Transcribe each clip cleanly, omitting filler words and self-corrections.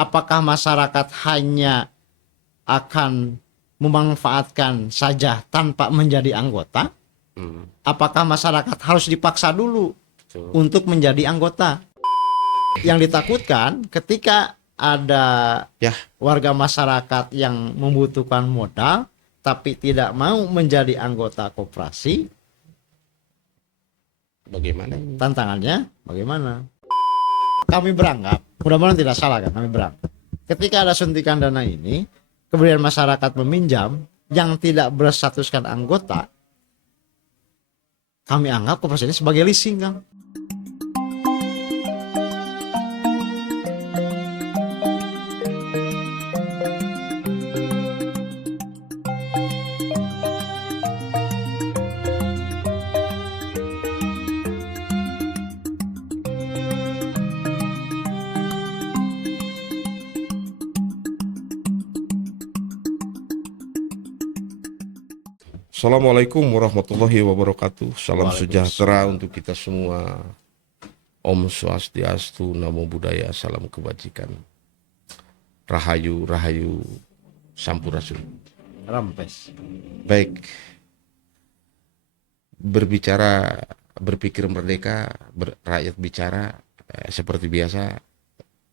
apakah masyarakat hanya akan memanfaatkan saja tanpa menjadi anggota? Apakah masyarakat harus dipaksa dulu untuk menjadi anggota? Yang ditakutkan ketika ada warga masyarakat yang membutuhkan modal tapi tidak mau menjadi anggota koperasi, bagaimana? Tantangannya bagaimana? Kami beranggap, mudah-mudahan tidak salah kan, kami beranggap ketika ada suntikan dana ini, kemudian masyarakat meminjam yang tidak berstatuskan anggota, kami anggap koperasi ini sebagai leasing, Kang. Assalamualaikum warahmatullahi wabarakatuh. Salam sejahtera untuk kita semua. Om Swastiastu, Namo Buddhaya, salam kebajikan. Rahayu, Rahayu, Sampurasun. Rampes. Baik, berbicara, berpikir merdeka, rakyat bicara, seperti biasa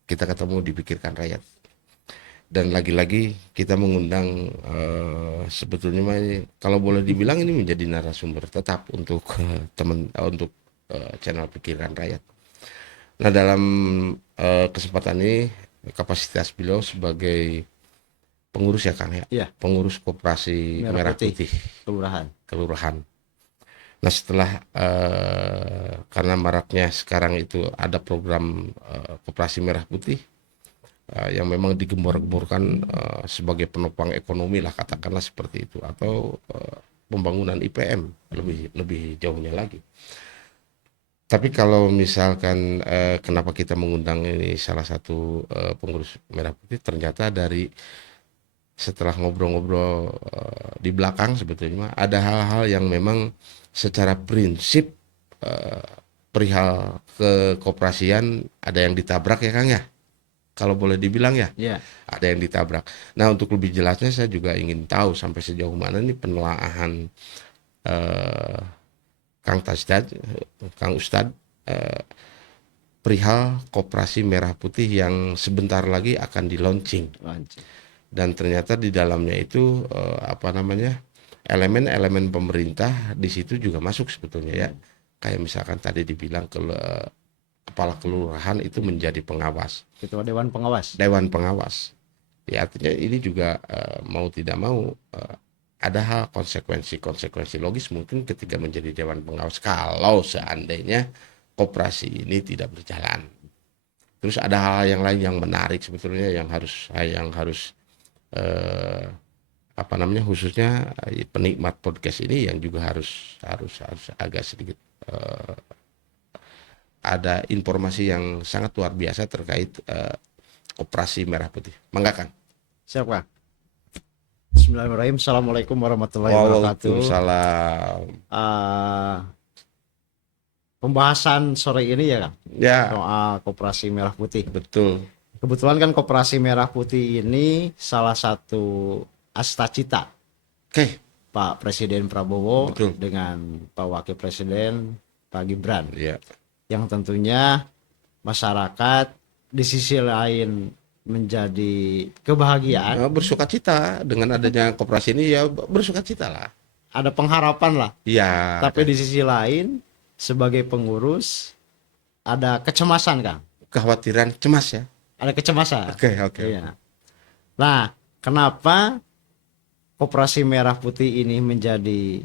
kita ketemu dipikirkan rakyat. Dan lagi-lagi kita mengundang sebetulnya kalau boleh dibilang ini menjadi narasumber tetap untuk untuk channel Pikiran Rakyat. Nah, dalam kesempatan ini kapasitas beliau sebagai pengurus ya Kang ya, pengurus Koperasi Merah Putih Kelurahan. Nah, setelah karena maraknya sekarang itu ada program Koperasi Merah Putih yang memang digembor-gemborkan sebagai penopang ekonomi lah, katakanlah seperti itu, atau pembangunan IPM lebih jauhnya lagi. Tapi kalau misalkan kenapa kita mengundang ini salah satu pengurus Merah Putih, ternyata dari setelah ngobrol-ngobrol di belakang sebetulnya ada hal-hal yang memang secara prinsip perihal kekoperasian ada yang ditabrak ya Kang ya. Kalau boleh dibilang ya, ada yang ditabrak. Nah, untuk lebih jelasnya saya juga ingin tahu sampai sejauh mana nih penelaahan Kang Ustadz perihal Koperasi Merah Putih yang sebentar lagi akan di launching. Dan ternyata di dalamnya itu elemen-elemen pemerintah di situ juga masuk sebetulnya ya. Kayak misalkan tadi dibilang kepala kelurahan itu menjadi pengawas. Ketua Dewan Pengawas. Dewan Pengawas. Ya, artinya ini juga mau tidak mau ada hal konsekuensi logis mungkin ketika menjadi Dewan Pengawas kalau seandainya koperasi ini tidak berjalan. Terus ada hal yang lain yang menarik sebetulnya yang harus khususnya penikmat podcast ini yang juga harus agak sedikit ada informasi yang sangat luar biasa terkait Koperasi Merah Putih. Mangga Kang. Siap Kang. Bismillahirrahmanirrahim. Assalamualaikum warahmatullahi wabarakatuh. Waalaikumsalam. Pembahasan sore ini ya Kang. Ya. Soal Koperasi Merah Putih. Betul. Kebetulan kan Koperasi Merah Putih ini salah satu astacita. Pak Presiden Prabowo. Betul. Dengan Pak Wakil Presiden Pak Gibran. Ya. Yang tentunya masyarakat di sisi lain menjadi kebahagiaan, bersukacita dengan adanya koperasi ini, ya bersukacita lah, ada pengharapan lah ya. Tapi di sisi lain sebagai pengurus ada kecemasan Kang, kekhawatiran, cemas ya, ada kecemasan. Oke. Iya. Nah, kenapa Koperasi Merah Putih ini menjadi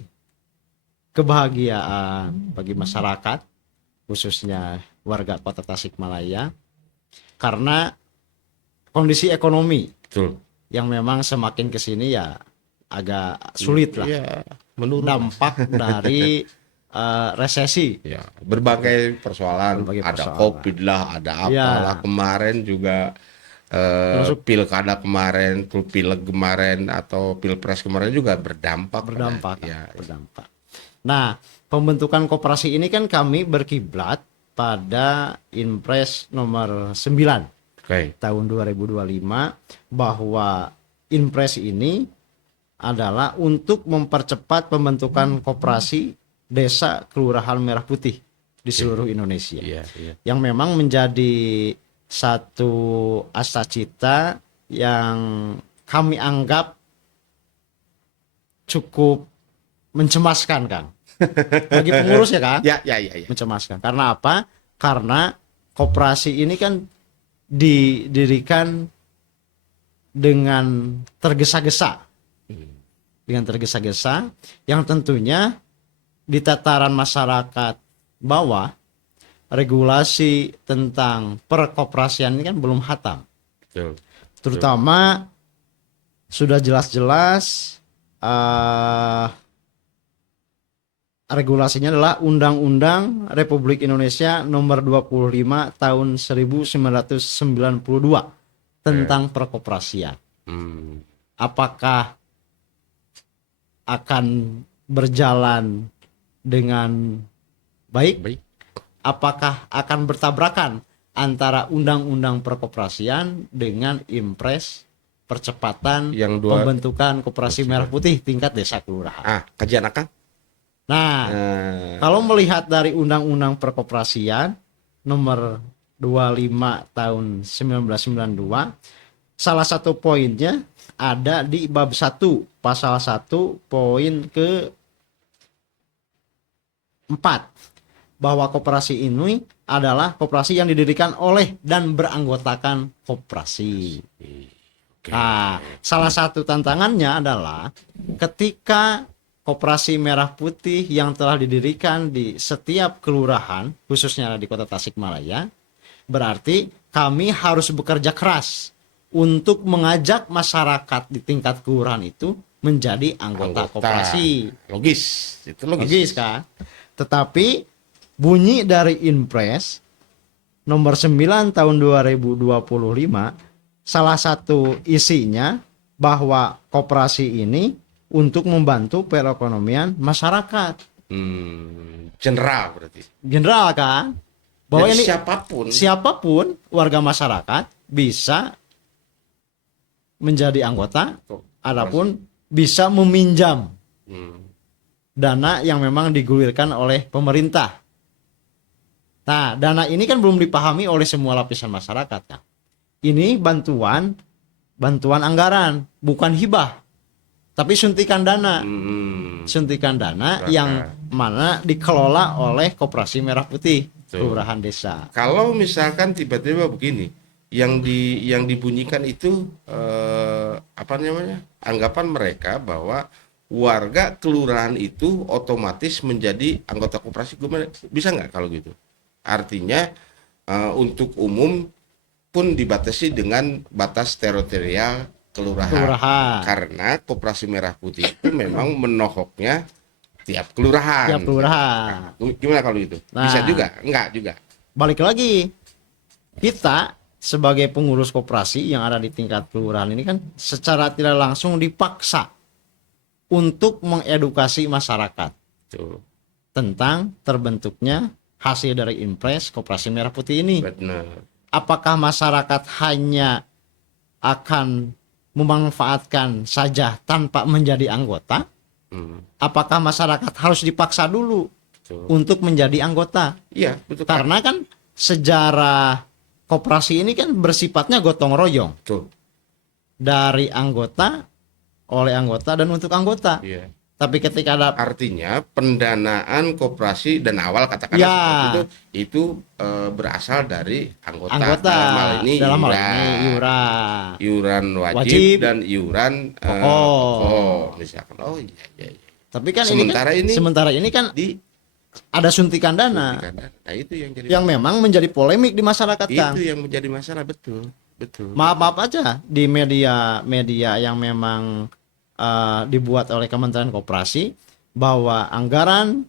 kebahagiaan bagi masyarakat, khususnya warga Kota Tasikmalaya, karena kondisi ekonomi. Betul. Yang memang semakin kesini ya agak sulit lah, menurun. Dampak dari resesi. Ya, berbagai persoalan, ada COVID lah, ada apalah kemarin juga pilkada kemarin, pileg kemarin atau pilpres kemarin juga berdampak. Berdampak. Nah, pembentukan koperasi ini kan kami berkiblat pada Inpres nomor 9 Oke. tahun 2025 bahwa Inpres ini adalah untuk mempercepat pembentukan koperasi desa kelurahan merah putih di seluruh Indonesia. Iya, iya. Yang memang menjadi satu asa cita yang kami anggap cukup mencemaskan, Kang. Bagi pengurus ya, Kang. Ya, ya, ya, ya. Mencemaskan. Karena apa? Karena koperasi ini kan didirikan dengan tergesa-gesa. Dengan tergesa-gesa yang tentunya di tataran masyarakat bawah regulasi tentang perkoperasian ini kan belum hatam. Betul. Terutama sudah jelas-jelas regulasinya adalah Undang-Undang Republik Indonesia Nomor 25 Tahun 1992 tentang perkoperasian. Hmm. Apakah akan berjalan dengan baik? Baik. Apakah akan bertabrakan antara undang-undang perkoperasian dengan Impres percepatan Yang dua- pembentukan koperasi merah putih tingkat desa kelurahan? Kajian Akang? Nah, kalau melihat dari undang-undang perkoperasian nomor 25 tahun 1992, salah satu poinnya ada di bab 1 pasal 1 poin ke 4 bahwa koperasi ini adalah koperasi yang didirikan oleh dan beranggotakan koperasi. Nah, salah satu tantangannya adalah ketika koperasi merah putih yang telah didirikan di setiap kelurahan, khususnya di Kota Tasikmalaya, berarti kami harus bekerja keras untuk mengajak masyarakat di tingkat kelurahan itu menjadi anggota koperasi. Logis, itu logis. Logis kan? Tetapi bunyi dari Inpres nomor 9 tahun 2025 salah satu isinya bahwa koperasi ini untuk membantu perekonomian masyarakat. General berarti. General kan? Bahwa Jadi ini siapapun warga masyarakat bisa menjadi anggota, adapun bisa meminjam dana yang memang digulirkan oleh pemerintah. Nah, dana ini kan belum dipahami oleh semua lapisan masyarakat, kan? Ini bantuan anggaran, bukan hibah, tapi suntikan dana. Suntikan dana yang mana dikelola oleh Koperasi Merah Putih kelurahan desa. Kalau misalkan tiba-tiba begini, yang dibunyikan itu apa namanya? Anggapan mereka bahwa warga kelurahan itu otomatis menjadi anggota koperasi. Bisa nggak kalau gitu? Artinya untuk umum pun dibatasi dengan batas teritorial kelurahan. Karena Koperasi Merah Putih itu memang menohoknya tiap kelurahan. Tiap kelurahan. Nah, gimana kalau itu? Bisa juga? Enggak juga. Balik lagi, kita sebagai pengurus koperasi yang ada di tingkat kelurahan ini kan secara tidak langsung dipaksa untuk mengedukasi masyarakat tentang terbentuknya hasil dari Inpres Koperasi Merah Putih ini. Benar. Apakah masyarakat hanya akan memanfaatkan saja tanpa menjadi anggota? Apakah masyarakat harus dipaksa dulu untuk menjadi anggota? Iya, betul. Karena kan sejarah koperasi ini kan bersifatnya gotong royong. Dari anggota, oleh anggota, dan untuk anggota. Iya. Tapi ketika ada artinya pendanaan koperasi dan awal katakanlah seperti itu berasal dari anggota. Dalam hal ini iuran wajib dan iuran pokok misalkan. Oh iya. Tapi kan sementara ini kan ada suntikan dana. Nah, itu yang memang menjadi polemik di masyarakat, Kang. Itu yang menjadi masalah, betul. Maaf aja di media yang memang dibuat oleh Kementerian Koperasi bahwa anggaran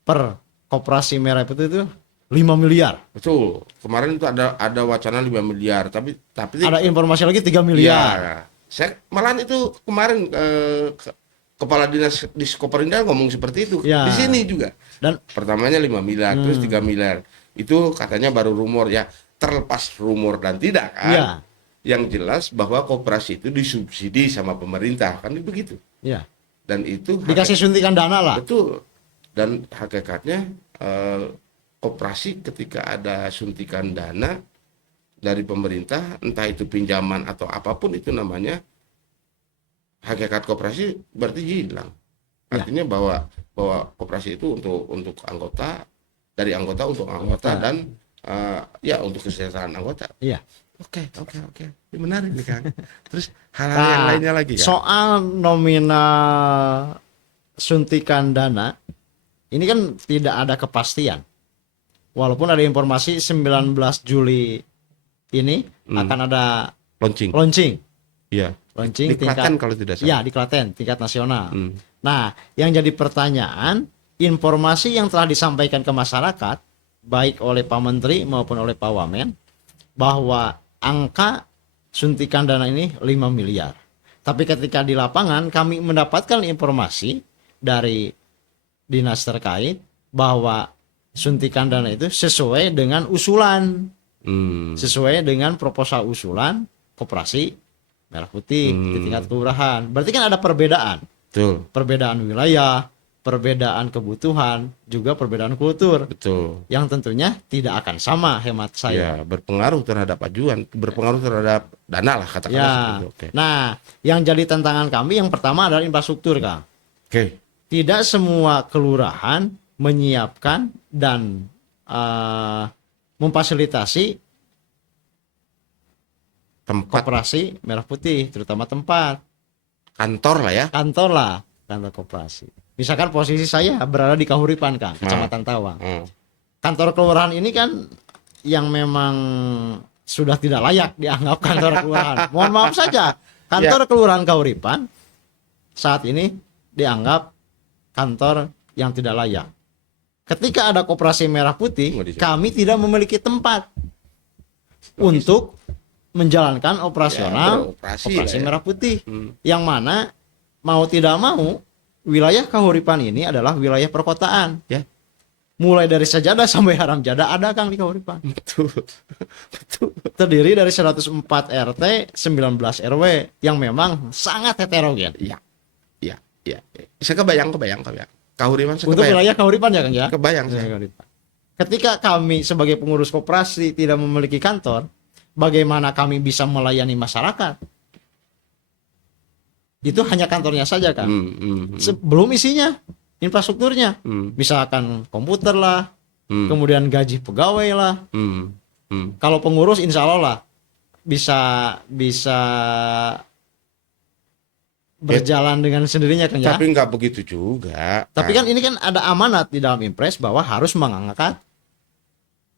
per Koperasi Merah Putih itu 5 miliar. Betul. Kemarin itu ada wacana 5 miliar, tapi ada informasi lagi 3 miliar. Ya, saya malahan itu kemarin Kepala Dinas di Koperinda ngomong seperti itu. Ya. Di sini juga. Dan pertamanya 5 miliar, terus 3 miliar. Itu katanya baru rumor ya. terlepas rumor dan tidak kan. Iya. Yang jelas bahwa koperasi itu disubsidi sama pemerintah kan begitu. Iya. Dan itu Dikasih suntikan dana lah. betul. Dan hakikatnya koperasi ketika ada suntikan dana dari pemerintah, entah itu pinjaman atau apapun itu namanya, hakikat koperasi berarti hilang. Ya. Artinya bahwa koperasi itu untuk anggota, dari anggota untuk anggota dan ya untuk kesejahteraan anggota. Iya. Oke. Ini menarik nih Kang. Terus hal-hal yang lainnya lagi kan? Soal nominal suntikan dana, ini kan tidak ada kepastian. Walaupun ada informasi 19 Juli ini akan ada Launching. Iya. Launching Di Klaten kalau tidak salah. Ya, di Klaten tingkat nasional. Hmm. Nah, yang jadi pertanyaan, informasi yang telah disampaikan ke masyarakat baik oleh Pak Menteri maupun oleh Pak Wamen bahwa angka suntikan dana ini 5 miliar. Tapi ketika di lapangan kami mendapatkan informasi dari dinas terkait bahwa suntikan dana itu sesuai dengan usulan, sesuai dengan proposal usulan koperasi Merah Putih di tingkat kelurahan. Berarti kan ada perbedaan. Betul. Perbedaan wilayah, perbedaan kebutuhan, juga perbedaan kultur. Betul. Yang tentunya tidak akan sama hemat saya. Ya, berpengaruh terhadap ajuan, berpengaruh terhadap dana lah katakanlah Ya. seperti itu. Oke. Nah, yang jadi tantangan kami yang pertama adalah infrastruktur, Kang. Oke. Tidak semua kelurahan menyiapkan dan memfasilitasi Tempat koperasi Merah Putih, terutama tempat kantor lah ya. kantor lah, kantor koperasi. Misalkan posisi saya berada di Kahuripan, Kang, Kecamatan Tawang. Kantor kelurahan ini kan yang memang sudah tidak layak dianggap kantor kelurahan. Mohon maaf saja, kantor kelurahan Kahuripan saat ini dianggap kantor yang tidak layak. Ketika ada koperasi Merah Putih, kami tidak memiliki tempat untuk menjalankan operasional koperasi Merah Putih. Yang mana mau tidak mau wilayah Kahuripan ini adalah wilayah perkotaan. Ya. Mulai dari Sajadah sampai Haram Jadah ada, Kang, di Kahuripan. Betul. Terdiri dari 104 RT, 19 RW yang memang sangat heterogen. Iya. Saya kebayang. Kahuripan saya Untuk kebayang. wilayah Kahuripan ya, Kang, ya. Kebayang saya. Ketika kami sebagai pengurus koperasi tidak memiliki kantor, bagaimana kami bisa melayani masyarakat? Itu hanya kantornya saja, kan. Belum isinya, infrastrukturnya. Misalkan komputer lah, kemudian gaji pegawai lah. Kalau pengurus insya Allah lah bisa berjalan dengan sendirinya, kan, ya. Tapi nggak begitu juga. Tapi kan ini kan ada amanat di dalam impres bahwa harus mengangkat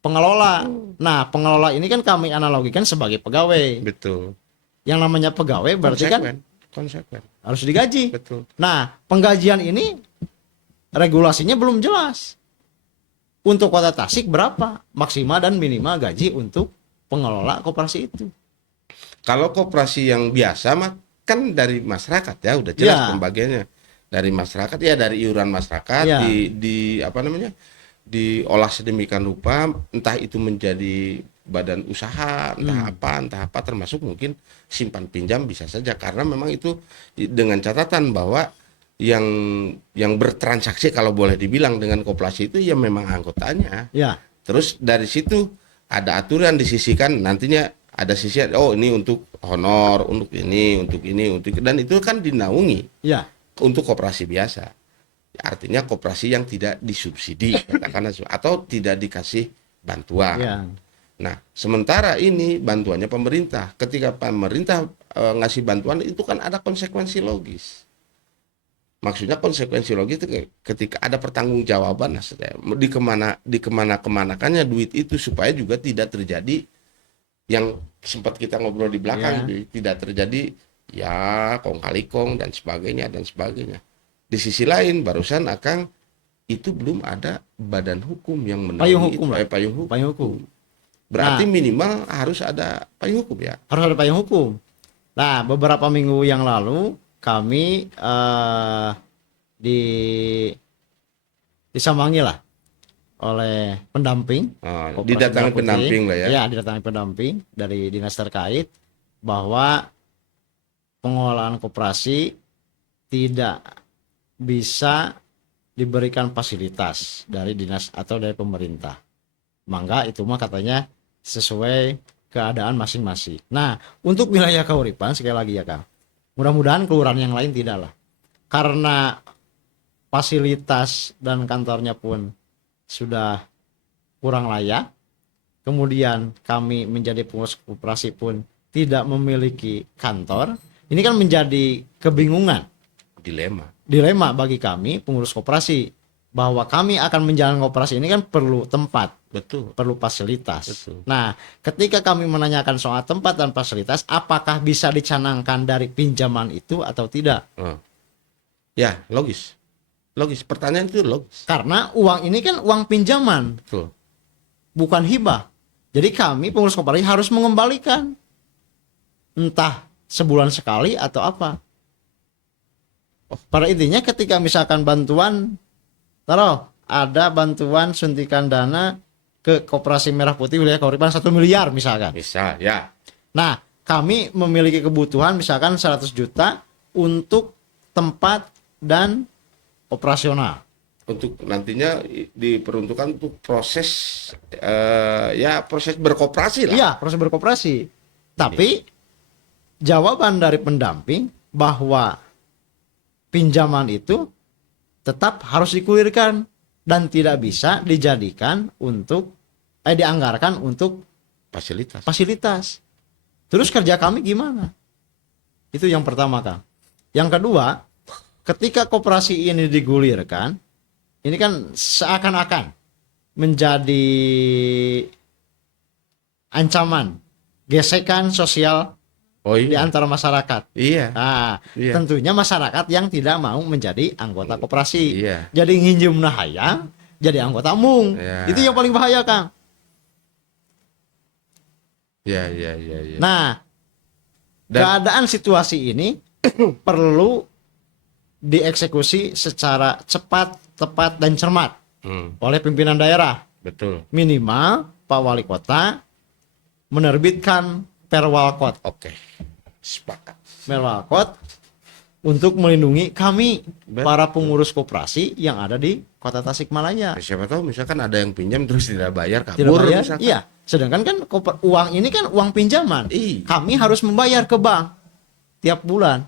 pengelola. Nah, pengelola ini kan kami analogikan sebagai pegawai. Betul. Yang namanya pegawai berarti kan konsekuen. harus digaji. Betul. Nah, penggajian ini regulasinya belum jelas. Untuk Kota Tasik berapa maksimal dan minimal gaji untuk pengelola koperasi itu? Kalau koperasi yang biasa mah kan dari masyarakat ya, udah jelas pembagiannya. Dari masyarakat ya, dari iuran masyarakat di apa namanya? Diolah sedemikian rupa, entah itu menjadi badan usaha, entah apa termasuk mungkin simpan pinjam bisa saja, karena memang itu dengan catatan bahwa yang bertransaksi kalau boleh dibilang dengan koperasi itu ya memang anggotanya. Ya. Terus dari situ ada aturan disisihkan, nantinya ada sisi, oh ini untuk honor, untuk ini, dan itu kan dinaungi untuk koperasi biasa. Artinya koperasi yang tidak disubsidi katakanlah, atau tidak dikasih bantuan. Nah, sementara ini bantuannya pemerintah. Ketika pemerintah ngasih bantuan itu kan ada konsekuensi logis. Maksudnya konsekuensi logis itu ketika ada pertanggungjawaban dikemanakannya duit itu, supaya juga tidak terjadi yang sempat kita ngobrol di belakang, tidak terjadi ya kong kali kong dan sebagainya. Di sisi lain barusan Akang itu belum ada badan hukum yang menaungi payung hukum. Berarti minimal harus ada payung hukum ya. Harus ada payung hukum. Nah, beberapa minggu yang lalu kami disambangi lah oleh pendamping. Koperasi Didatangi Merah Putih. pendamping lah ya. Ya, didatangi pendamping dari dinas terkait bahwa pengelolaan koperasi tidak bisa diberikan fasilitas dari dinas atau dari pemerintah. Mangga itu mah katanya sesuai keadaan masing-masing. Nah, untuk wilayah Kauripan sekali lagi ya Kang. Mudah-mudahan kelurahan yang lain tidaklah. Karena fasilitas dan kantornya pun sudah kurang layak. Kemudian kami menjadi pengurus koperasi pun tidak memiliki kantor. Ini kan menjadi kebingungan, dilema bagi kami pengurus koperasi bahwa kami akan menjalankan koperasi ini kan perlu tempat, Betul. perlu fasilitas. Betul. Nah, ketika kami menanyakan soal tempat dan fasilitas, apakah bisa dicanangkan dari pinjaman itu atau tidak? Ya, logis. Pertanyaan itu logis. Karena uang ini kan uang pinjaman, Betul. bukan hibah. Jadi kami pengurus koperasi harus mengembalikan, entah sebulan sekali atau apa. Pada intinya ketika misalkan bantuan, taruh ada bantuan suntikan dana ke Koperasi Merah Putih wilayah Kauripan 1 miliar misalkan. Bisa, ya. Nah, kami memiliki kebutuhan misalkan 100 juta untuk tempat dan operasional. Untuk nantinya diperuntukkan untuk proses proses berkoperasi lah. Iya, proses berkoperasi. Tapi jawaban dari pendamping bahwa pinjaman itu tetap harus dikulirkan dan tidak bisa dijadikan untuk dianggarkan untuk fasilitas. Terus kerja kami gimana? Itu yang pertama, Kang. Yang kedua, ketika koperasi ini digulirkan, ini kan seakan-akan menjadi ancaman gesekan sosial di antara masyarakat. Iya. Nah, tentunya masyarakat yang tidak mau menjadi anggota koperasi. Iya. Jadi nginjem hayang jadi anggota mung. Iya. Itu yang paling bahaya, Kang. Iya. Nah, keadaan situasi ini perlu dieksekusi secara cepat, tepat, dan cermat oleh pimpinan daerah. Betul. Minimal Pak Wali Kota menerbitkan Perwalkot. Oke. Sepakat. Perwalkot untuk melindungi kami, Betul. para pengurus koperasi yang ada di Kota Tasikmalaya. Siapa tahu misalkan ada yang pinjam terus tidak bayar, kabur. Tidak bayar? Misalkan. Iya. Sedangkan kan uang ini kan uang pinjaman. Iya. Kami harus membayar ke bank tiap bulan.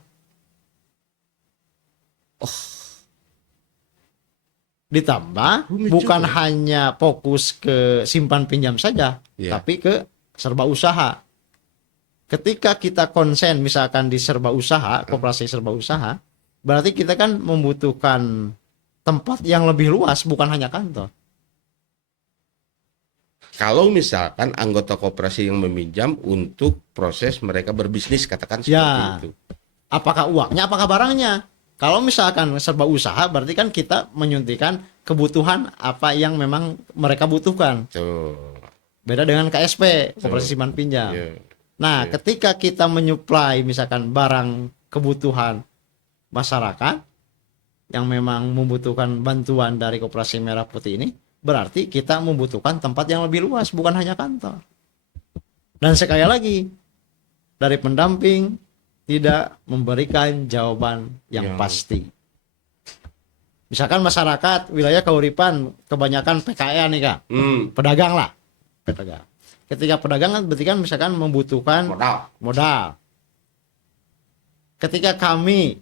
Ditambah bukan hanya fokus ke simpan pinjam saja, tapi ke serba usaha. Ketika kita konsen misalkan di serba usaha, koperasi serba usaha, berarti kita kan membutuhkan tempat yang lebih luas, bukan hanya kantor. Kalau misalkan anggota koperasi yang meminjam untuk proses mereka berbisnis, katakan seperti itu. Apakah uangnya, apakah barangnya? Kalau misalkan serba usaha, berarti kan kita menyuntikkan kebutuhan apa yang memang mereka butuhkan. Tuh. Beda dengan KSP, koperasi simpan pinjam. Nah, ketika kita menyuplai misalkan barang kebutuhan masyarakat yang memang membutuhkan bantuan dari Koperasi Merah Putih ini, berarti kita membutuhkan tempat yang lebih luas, bukan hanya kantor. Dan sekali lagi, dari pendamping tidak memberikan jawaban yang pasti. Misalkan masyarakat wilayah Kauripan kebanyakan PKL nih, Kak. Pedagang lah. Pedagang. Ketika pedagang kan berarti kan misalkan membutuhkan modal. Ketika kami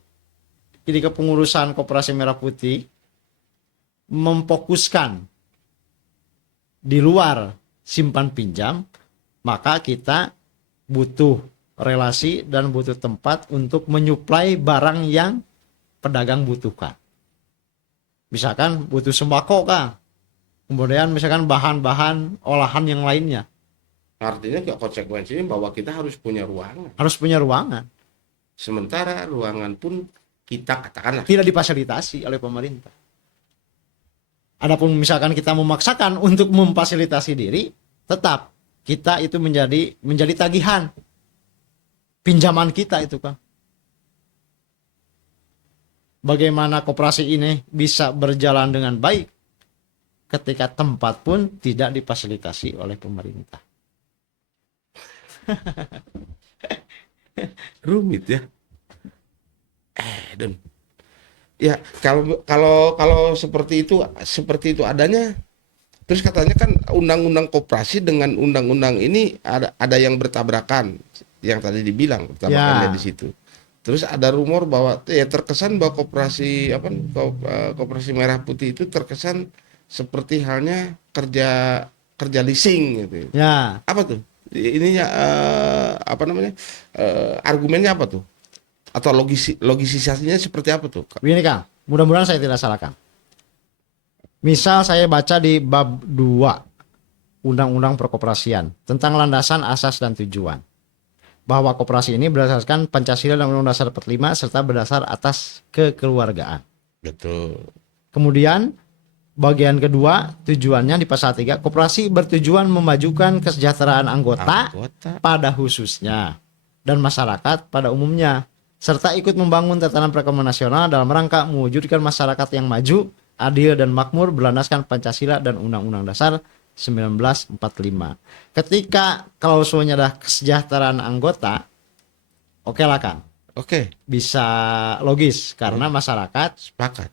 di kepengurusan Koperasi Merah Putih memfokuskan di luar simpan pinjam, maka kita butuh relasi dan butuh tempat untuk menyuplai barang yang pedagang butuhkan. Misalkan butuh sembako, Kang. Kemudian misalkan bahan-bahan olahan yang lainnya. Artinya konsekuensinya bahwa kita harus punya ruangan. Harus punya ruangan. Sementara ruangan pun kita katakanlah tidak difasilitasi oleh pemerintah. Adapun misalkan kita memaksakan untuk memfasilitasi diri, tetap kita itu menjadi tagihan pinjaman kita itu, Kang. Bagaimana koperasi ini bisa berjalan dengan baik ketika tempat pun tidak difasilitasi oleh pemerintah. Rumit ya. Dan ya kalau seperti itu adanya, terus katanya kan undang-undang koperasi dengan undang-undang ini ada yang bertabrakan, yang tadi dibilang bertabrakannya Ya. di situ. Terus ada rumor bahwa ya terkesan bahwa koperasi merah putih itu terkesan seperti halnya kerja kerja leasing gitu. Ya, Apa tuh? Ininya apa namanya? Argumennya apa tuh? Atau logisisasinya seperti apa tuh, Kak? begini Kang, mudah-mudahan saya tidak salah Kang. Misal saya baca di bab 2 Undang-Undang Perkoperasian tentang landasan, asas, dan tujuan. Bahwa koperasi ini berdasarkan Pancasila dan Undang-Undang Dasar 45 serta berdasar atas kekeluargaan. Betul. Kemudian bagian kedua tujuannya di pasal 3, koperasi bertujuan memajukan kesejahteraan anggota pada khususnya dan masyarakat pada umumnya, serta ikut membangun tatanan perekonomian nasional dalam rangka mewujudkan masyarakat yang maju, adil, dan makmur berlandaskan Pancasila dan Undang-Undang Dasar 1945. Ketika klausulnya adalah kesejahteraan anggota, oke lah Kang, Oke, bisa logis karena masyarakat sepakat.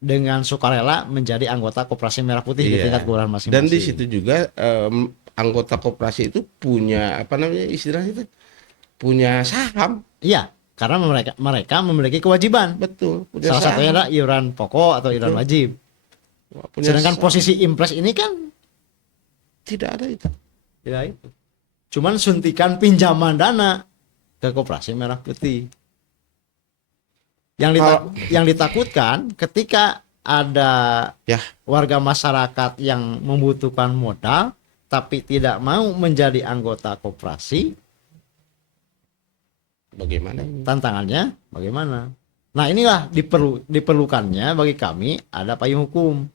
dengan sukarela menjadi anggota Koperasi Merah Putih di Iya. tingkat kelurahan masing-masing. Dan di situ juga anggota koperasi itu punya apa namanya istilahnya itu? Punya saham. Iya, karena mereka memiliki kewajiban. Betul, punya Salah saham. satunya adalah iuran pokok atau iuran Betul. wajib. Wah, punya Sedangkan saham. posisi impres ini kan Tidak ada itu. ya itu. Cuman suntikan pinjaman dana ke Koperasi Merah Putih. Yang ditakutkan ketika ada Ya. warga masyarakat yang membutuhkan modal tapi tidak mau menjadi anggota koperasi, Bagaimana ini? tantangannya bagaimana? Nah, inilah diperlukannya bagi kami ada payung hukum.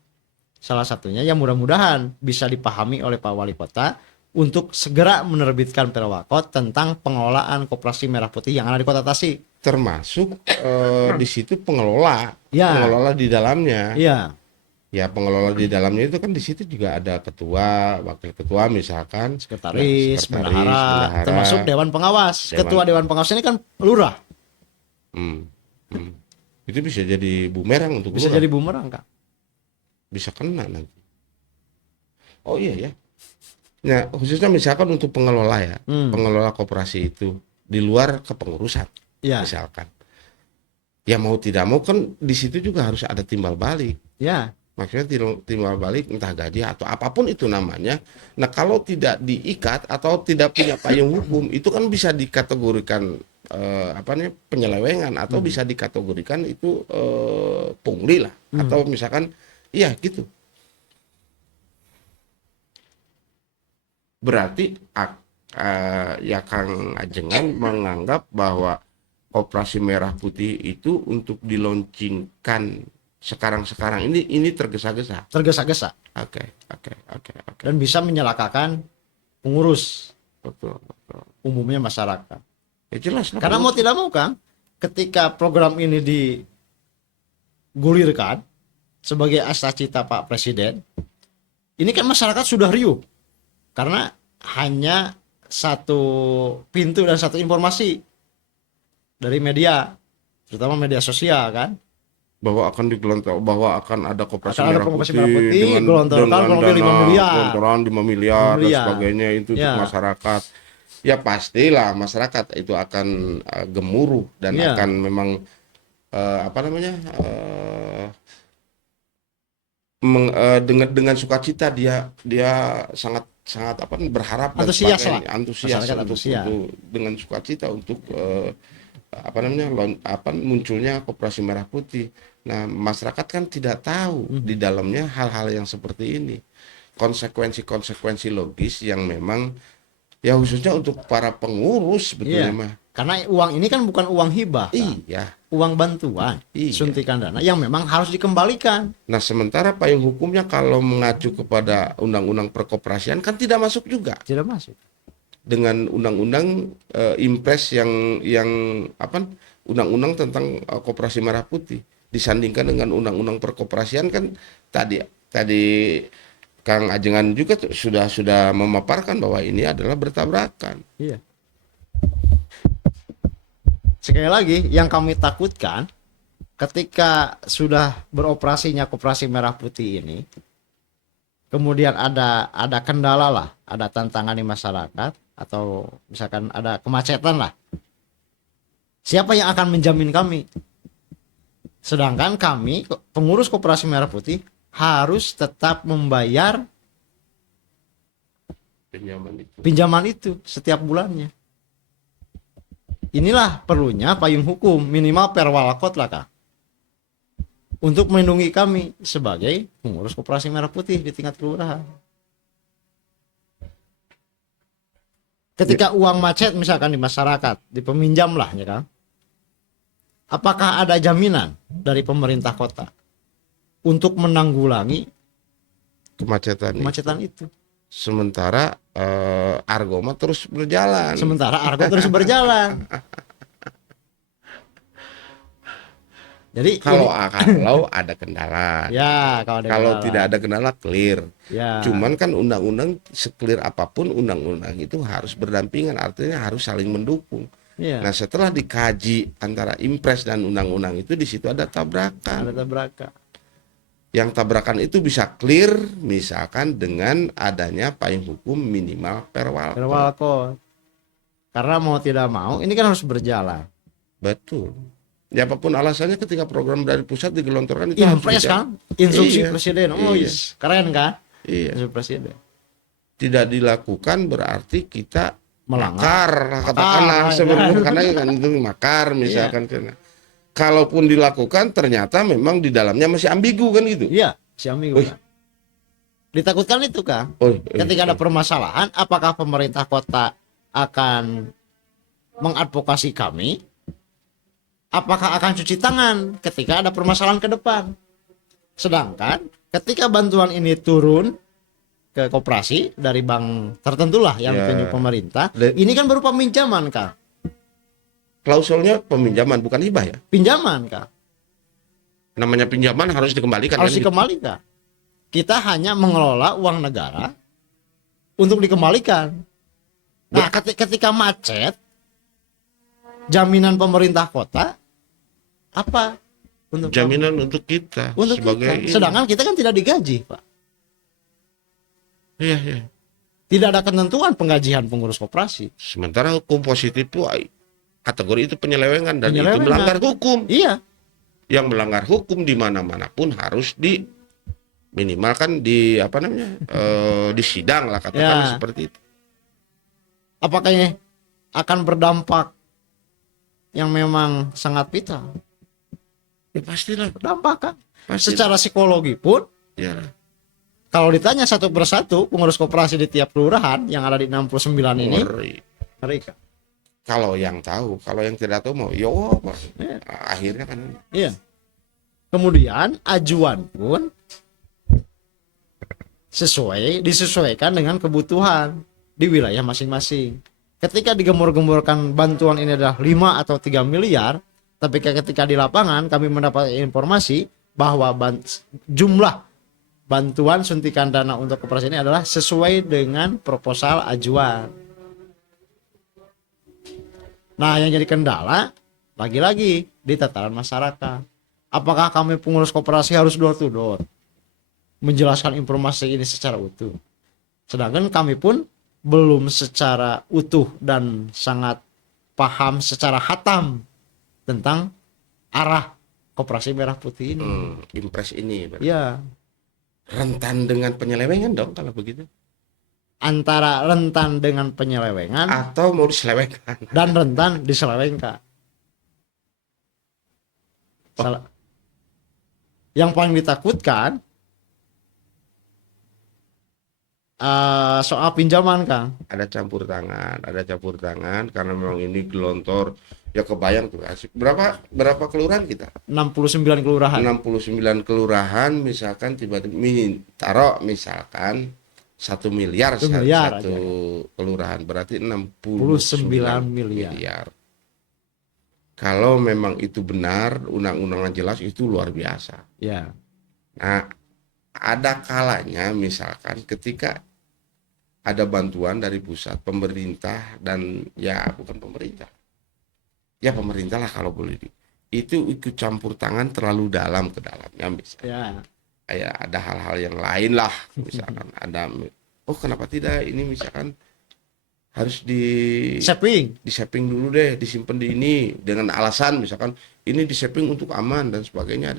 Salah satunya yang mudah-mudahan bisa dipahami oleh Pak Wali Kota untuk segera menerbitkan perwakot tentang pengelolaan Koperasi Merah Putih yang ada di Kota Tasik. Termasuk di situ pengelola, Ya. pengelola di dalamnya. Iya, Ya, pengelola di dalamnya itu kan di situ juga ada ketua, wakil ketua misalkan, sekretaris, bendahara, bendahara. termasuk dewan pengawas. Ketua dewan pengawas ini kan lurah. Hmm, hmm. Itu bisa jadi bumerang untuk Bisa lurah. jadi bumerang, Kak. Bisa kena nanti. Oh iya ya. Nah, khususnya misalkan untuk pengelola ya, pengelola koperasi itu di luar kepengurusan, Iya. misalkan. Ya mau tidak mau kan di situ juga harus ada timbal balik. Ya, Maksudnya timbal balik entah gaji atau apapun itu namanya. Nah, kalau tidak diikat atau tidak punya payung hukum, itu kan bisa dikategorikan apa namanya penyelewengan atau bisa dikategorikan itu pungli lah atau misalkan iya gitu. Berarti ya Kang Ajengan menganggap bahwa Koperasi Merah Putih itu untuk dilaunchingkan sekarang ini tergesa-gesa. tergesa-gesa Oke. dan bisa menyelakakan pengurus, Betul. umumnya masyarakat. Ya jelas lah. Karena mau tidak mau kan, ketika program ini digulirkan sebagai cita Pak Presiden, ini kan masyarakat sudah riuh karena hanya satu pintu dan satu informasi dari media, terutama media sosial kan. bahwa akan bahwa akan ada Koperasi Akan ada Merah Koperasi Putih Merah Putih, gelontorkan kurang lebih 5 miliar. gelontoran 5 miliar dan miliar. sebagainya itu Ya. untuk masyarakat. Ya pastilah masyarakat itu akan gemuruh dan Ya. akan memang apa namanya dengan sukacita dia sangat apa berharap dan Antusias sebagainya. lah. Antusias Masyarakat untuk antusias. dengan sukacita untuk apa namanya munculnya Koperasi Merah Putih. Nah, masyarakat kan tidak tahu di dalamnya hal-hal yang seperti ini. Konsekuensi logis yang memang ya khususnya untuk para pengurus sebetulnya Iya. mah. Karena uang ini kan bukan uang hibah, kan? Iya. Uang bantuan, Iya. suntikan dana yang memang harus dikembalikan. Nah, sementara payung hukumnya kalau mengacu kepada Undang-Undang Perkoperasian kan tidak masuk juga Tidak masuk. dengan Undang-Undang Impres yang apa Undang-Undang tentang Koperasi Merah Putih disandingkan dengan Undang-Undang Perkoperasian kan tadi Kang Ajengan juga sudah memaparkan bahwa ini adalah bertabrakan. Iya. Sekali lagi, yang kami takutkan ketika sudah beroperasinya Koperasi Merah Putih ini, kemudian ada kendala lah, ada tantangan di masyarakat, atau misalkan ada kemacetan lah. Siapa yang akan menjamin kami? Sedangkan kami, pengurus Koperasi Merah Putih, harus tetap membayar pinjaman itu setiap bulannya. Inilah perlunya payung hukum, minimal perwalkot lah Kak, untuk melindungi kami sebagai pengurus Koperasi Merah Putih di tingkat kelurahan. Ketika uang macet misalkan di masyarakat, di peminjam lah ya kan, apakah ada jaminan dari pemerintah kota untuk menanggulangi kemacetan itu? Sementara Argoma terus berjalan. Sementara Argo terus berjalan. Jadi kalau ada kendala. ya, kalau Kalau tidak ada kendala clear. ya, Cuman kan undang-undang se-clear apapun undang-undang itu harus berdampingan, artinya harus saling mendukung. ya, Nah, setelah dikaji antara impres dan undang-undang itu, di situ ada tabrakan. ada tabrakan. Yang tabrakan itu bisa clear misalkan dengan adanya payung hukum minimal perwal. Perwalkot. Karena mau tidak mau ini kan harus berjalan. Betul. Ya apapun alasannya, ketika program dari pusat digelontorkan itu Impres kan, instruksi Iya, presiden. Oh, iya. keren kan? Iya. Instruksi presiden. Tidak dilakukan berarti kita Melanggar. makar, katakanlah Ah, sebelum karena kan itu makar misalkan. Kalaupun dilakukan ternyata memang di dalamnya masih ambigu kan gitu. Iya, Xiaomi kan. Ditakutkan itu kan. Ketika ada permasalahan, apakah pemerintah kota akan mengadvokasi kami? Apakah akan cuci tangan ketika ada permasalahan ke depan? Sedangkan ketika bantuan ini turun ke koperasi dari bank tertentu lah yang ditunjuk pemerintah, ini kan berupa pinjaman Kak. Klausulnya peminjaman bukan hibah ya? Pinjaman Kak. Namanya pinjaman harus dikembalikan. Harus dikembalikan. Kita hanya mengelola uang negara untuk dikembalikan. Nah, ketika macet, jaminan pemerintah kota apa? Untuk jaminan untuk kita untuk sebagai kita. Sedangkan kita kan tidak digaji, Pak. Iya, iya. Tidak ada ketentuan penggajian pengurus koperasi. Sementara hukum positif itu kategori itu penyelewengan dan itu Penyelewengan. melanggar hukum. Iya. Yang melanggar hukum di mana-mana pun harus minimalkan di di sidang lah katakan seperti itu. Apakah ini akan berdampak yang memang sangat vital? Ya pastilah berdampak kan. Pastilah. Secara psikologi pun ya. Kalau ditanya satu persatu pengurus koperasi di tiap kelurahan yang ada di 69 ini, ngeri kan? Kalau yang tahu, kalau yang tidak tahu mau akhirnya kan. Iya. Kemudian ajuan pun disesuaikan dengan kebutuhan di wilayah masing-masing. Ketika digembor-gemborkan bantuan ini adalah 5 atau 3 miliar, tapi ketika di lapangan kami mendapat informasi bahwa jumlah bantuan suntikan dana untuk koperasi ini adalah sesuai dengan proposal ajuan. Nah, yang jadi kendala lagi-lagi di tataran masyarakat. Apakah kami pengurus koperasi harus door to door menjelaskan informasi ini secara utuh? Sedangkan kami pun belum secara utuh dan sangat paham secara hatam tentang arah Koperasi Merah Putih ini. Impres ini. Ya. Rentan dengan penyelewengan dong kalau begitu. Antara rentan dengan penyelewengan atau mau diselewengkan dan rentan diselewengkan. Yang paling ditakutkan soal pinjaman Kang. Ada campur tangan karena memang ini gelontor. Ya kebayang tuh. Berapa kelurahan kita? 69 kelurahan. 69 kelurahan misalkan tiba-tiba taruh misalkan 1 miliar satu kelurahan berarti 69 miliar. Kalau memang itu benar, undang-undangnya jelas itu luar biasa. Ya. Nah, ada kalanya misalkan ketika ada bantuan dari pusat, pemerintah, dan ya bukan pemerintah, ya pemerintah lah kalau boleh itu ikut campur tangan terlalu dalam ke dalamnya, misalnya Ya. kayak ada hal-hal yang lain lah, misalkan ada, oh kenapa tidak ini misalkan harus Shopping. di saving dulu deh, disimpan di ini dengan alasan misalkan ini di saving untuk aman dan sebagainya,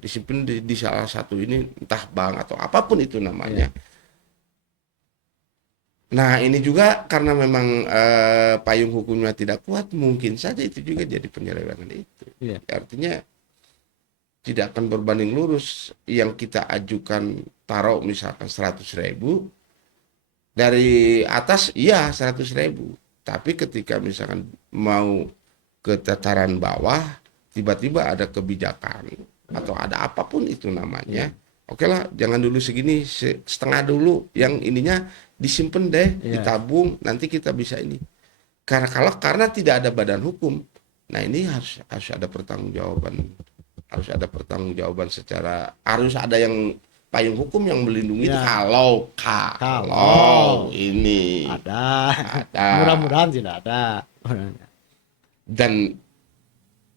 disimpan di salah satu ini entah bank atau apapun itu namanya. Nah ini juga karena memang payung hukumnya tidak kuat, mungkin saja itu juga jadi penyelewengan itu. Iya. Artinya tidak akan berbanding lurus yang kita ajukan taruh misalkan 100.000 dari atas, iya 100.000, tapi ketika misalkan mau ke tataran bawah tiba-tiba ada kebijakan atau ada apapun itu namanya, oke lah jangan dulu segini, setengah dulu, yang ininya disimpan deh, ditabung, nanti kita bisa ini. Karena tidak ada badan hukum, nah ini harus ada pertanggungjawaban, harus ada pertanggungjawaban secara, harus ada yang payung hukum yang melindungi itu kalau ini ada. ada. Mudah-mudahan tidak ada. Dan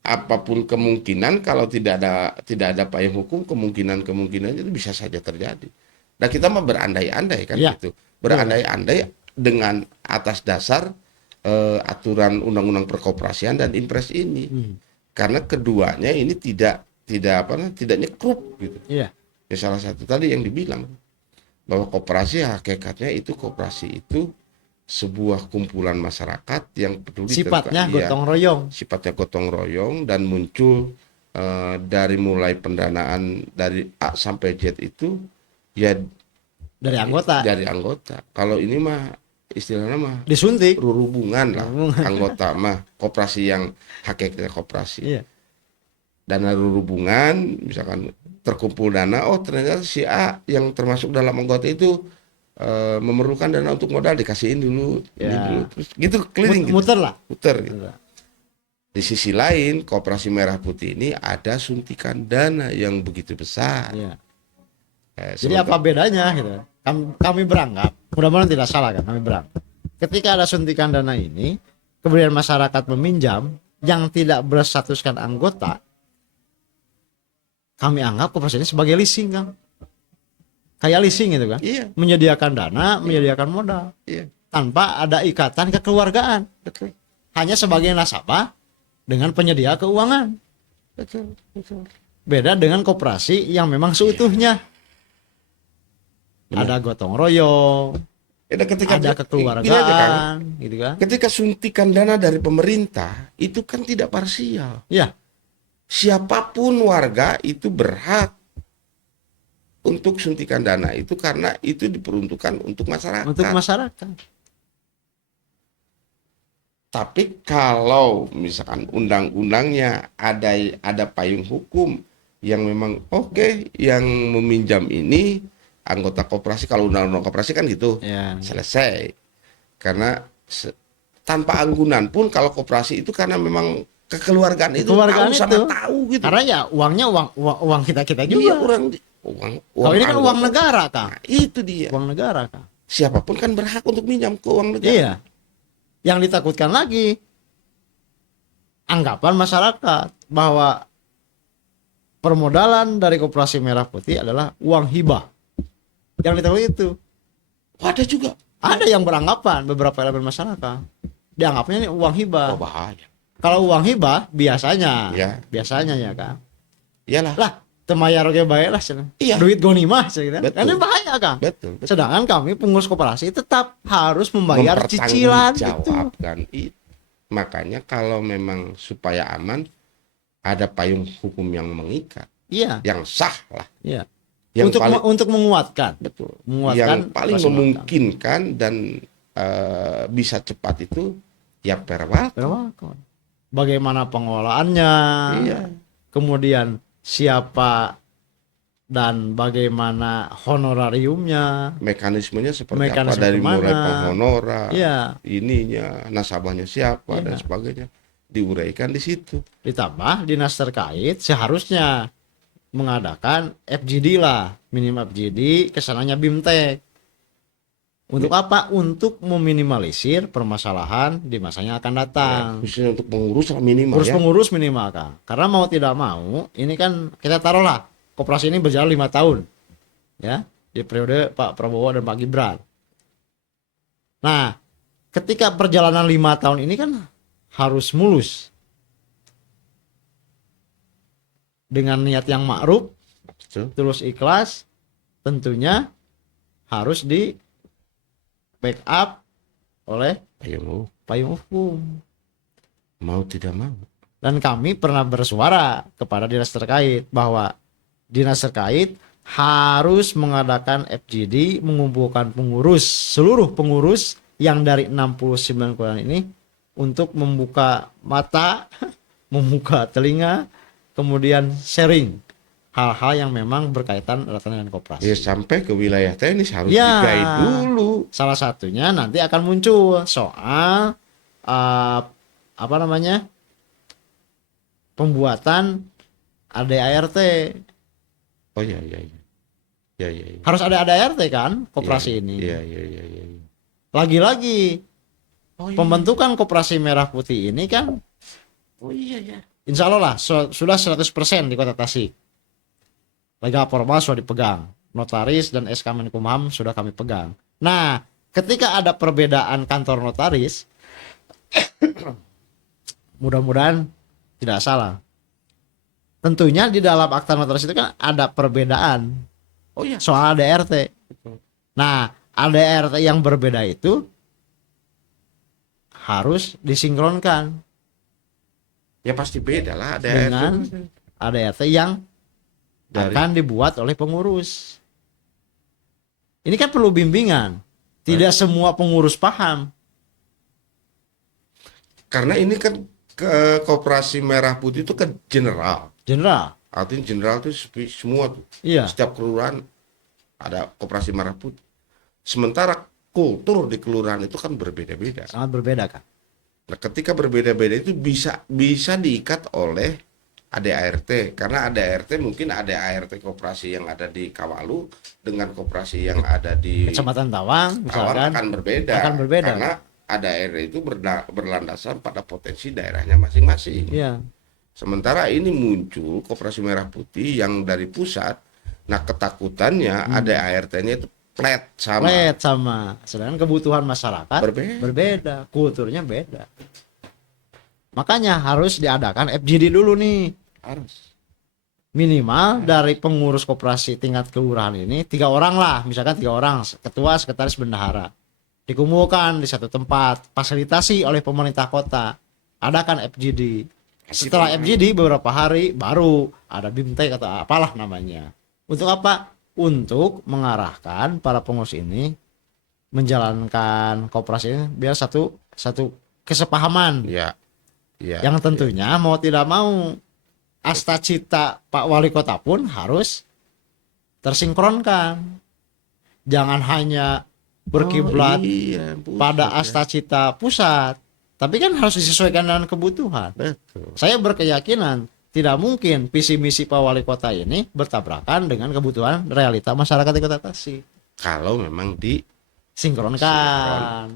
apapun kemungkinan kalau tidak ada payung hukum, kemungkinan itu bisa saja terjadi. Nah kita mah berandai-andai kan gitu, berandai-andai dengan atas dasar aturan undang-undang perkoperasian dan impres ini, karena keduanya ini tidak nyekrup gitu. Iya. Ya, salah satu tadi yang dibilang bahwa koperasi hakikatnya itu, koperasi itu sebuah kumpulan masyarakat yang peduli sifatnya gotong royong. Sifatnya gotong royong dan muncul dari mulai pendanaan dari A sampai Z itu ya dari anggota. Kalau ini mah istilahnya mah disuntik, hubungan lah. Anggota mah koperasi yang hakikatnya koperasi. Iya. Dana hubungan, misalkan terkumpul dana, oh ternyata si A yang termasuk dalam anggota itu memerlukan dana untuk modal, dikasihin dulu, ini dulu, terus gitu keliling, muter gitu. Di sisi lain, Koperasi Merah Putih ini ada suntikan dana yang begitu besar. Iya. Jadi apa bedanya gitu? Kami beranggap, mudah-mudahan tidak salah kan, kami beranggap ketika ada suntikan dana ini, kemudian masyarakat meminjam yang tidak berstatuskan anggota, kami anggap koperasi ini sebagai leasing, Kang. Kayak leasing gitu kan. Iya. Menyediakan dana, menyediakan modal. Iya. Tanpa ada ikatan kekeluargaan. Betul. Hanya sebagai nasabah dengan penyedia keuangan. Betul. Beda dengan koperasi yang memang seutuhnya. Ada gotong royong, ada kekeluargaan, gitu kan. Ketika suntikan dana dari pemerintah, itu kan tidak parsial. Ya. Siapapun warga itu berhak untuk suntikan dana itu karena itu diperuntukkan untuk masyarakat. Untuk masyarakat. Tapi kalau misalkan undang-undangnya ada payung hukum yang memang yang meminjam ini anggota koperasi, kalau undang-undang koperasi kan gitu, selesai. Karena tanpa anggunan pun kalau koperasi itu karena memang kekeluargaan itu tahu gitu. Karena ya uangnya uang kita juga. Iya, uang kalau ini kan uang negara, Kang. Nah, itu dia. Uang negara, Kang. Siapapun kan berhak untuk minjam ke uang negara. Iya. Yang ditakutkan lagi anggapan masyarakat bahwa permodalan dari Koperasi Merah Putih adalah uang hibah. Yang ditakuti itu. Ada juga. Ada yang beranggapan, beberapa elemen masyarakat dianggapnya ini uang hibah. Oh, bahaya. Kalau uang hibah biasanya ya Kang. Iyalah. Lah, temayar oke baik lah. Iya. Duit gonimah gitu. Ini bahaya, Kang. Betul. Sedangkan kami pengurus koperasi tetap harus membayar cicilan itu. Makanya kalau memang supaya aman ada payung hukum yang mengikat. Iya. Yang sah lah. Iya. Untuk menguatkan. Betul. Menguatkan yang paling memungkinkan dan bisa cepat itu ya perwakon. Bagaimana pengelolaannya, kemudian siapa dan bagaimana honorariumnya, mekanismenya seperti apa dari mulai penghonoran, ininya, nasabahnya siapa dan sebagainya diuraikan di situ. Ditambah dinas terkait seharusnya mengadakan FGD lah, minim FGD, kesananya BIMTEK. Untuk apa? Untuk meminimalisir permasalahan di masa yang akan datang. Khususnya untuk pengurus lah minimal Urus ya. pengurus minimal Kang. Karena mau tidak mau, ini kan kita taruhlah koperasi ini berjalan 5 tahun, ya, di periode Pak Prabowo dan Pak Gibran. Nah, ketika perjalanan 5 tahun ini kan harus mulus dengan niat yang ma'ruf, Betul. terus ikhlas, tentunya harus di backup oleh Ayo payung hukum. mau tidak mau. Dan kami pernah bersuara kepada dinas terkait bahwa dinas terkait harus mengadakan FGD, mengumpulkan pengurus, seluruh pengurus yang dari 69 kelurahan ini untuk membuka mata, membuka telinga, kemudian sharing hal-hal yang memang berkaitan erat dengan koperasi. Ya sampai ke wilayah teknis harus Ya. di-guide dulu. Salah satunya nanti akan muncul soal apa namanya, pembuatan ADART. Oh iya iya iya. Ya ya ya. Harus ada ADART kan koperasi ini. Iya iya iya iya. Ya. Lagi-lagi Oh iya. pembentukan koperasi merah putih ini kan Oh iya ya. insya Allah lah sudah 100% di Kota Tasik. Legal formal sudah dipegang, notaris dan SK Menkumham sudah kami pegang. Nah, ketika ada perbedaan kantor notaris, mudah-mudahan tidak salah. Tentunya di dalam akta notaris itu kan ada perbedaan Oh iya. soal ADRT. Nah, ADRT yang berbeda itu harus disinkronkan Ya pasti beda lah ada dengan itu. ADRT yang Dari- akan dibuat oleh pengurus. Ini kan perlu bimbingan. Tidak semua pengurus paham. Karena ini kan ke koperasi merah putih itu kan general. General. Artinya general itu semua tuh. Iya. Setiap kelurahan ada koperasi merah putih. Sementara kultur di kelurahan itu kan berbeda-beda. Sangat berbeda kan. Nah, ketika berbeda-beda itu bisa diikat oleh ADART karena ADART mungkin ADART koperasi yang ada di Kawalu dengan koperasi yang ada di Kecamatan Tawang Kawan misalkan akan berbeda. akan berbeda. Karena ADART itu berlandasan pada potensi daerahnya masing-masing. Iya. Sementara ini muncul koperasi merah putih yang dari pusat. Nah, ketakutannya ADART-nya itu flat sama. Flat sama. Sedangkan kebutuhan masyarakat Berbeda. berbeda, kulturnya beda. Makanya harus diadakan FGD dulu nih. Harus. Minimal dari pengurus koperasi tingkat kelurahan ini 3 orang lah, misalkan 3 orang, ketua, sekretaris, bendahara. Dikumpulkan di satu tempat, fasilitasi oleh pemerintah kota. Adakan FGD. Setelah FGD beberapa hari baru ada BIMTEK atau apalah namanya. Untuk apa? Untuk mengarahkan para pengurus ini menjalankan koperasi ini biar satu kesepahaman. Ya. Ya. Yang tentunya mau tidak mau asta cita Pak Wali Kota pun harus tersinkronkan. Jangan hanya berkiblat iya, pusat, pada ya. asta cita pusat, tapi kan harus disesuaikan dengan kebutuhan. Betul. Saya berkeyakinan tidak mungkin visi misi Pak Wali Kota ini bertabrakan dengan kebutuhan realita masyarakat di Kota Tasik. Kalau memang Sinkronkan. sinkronkan.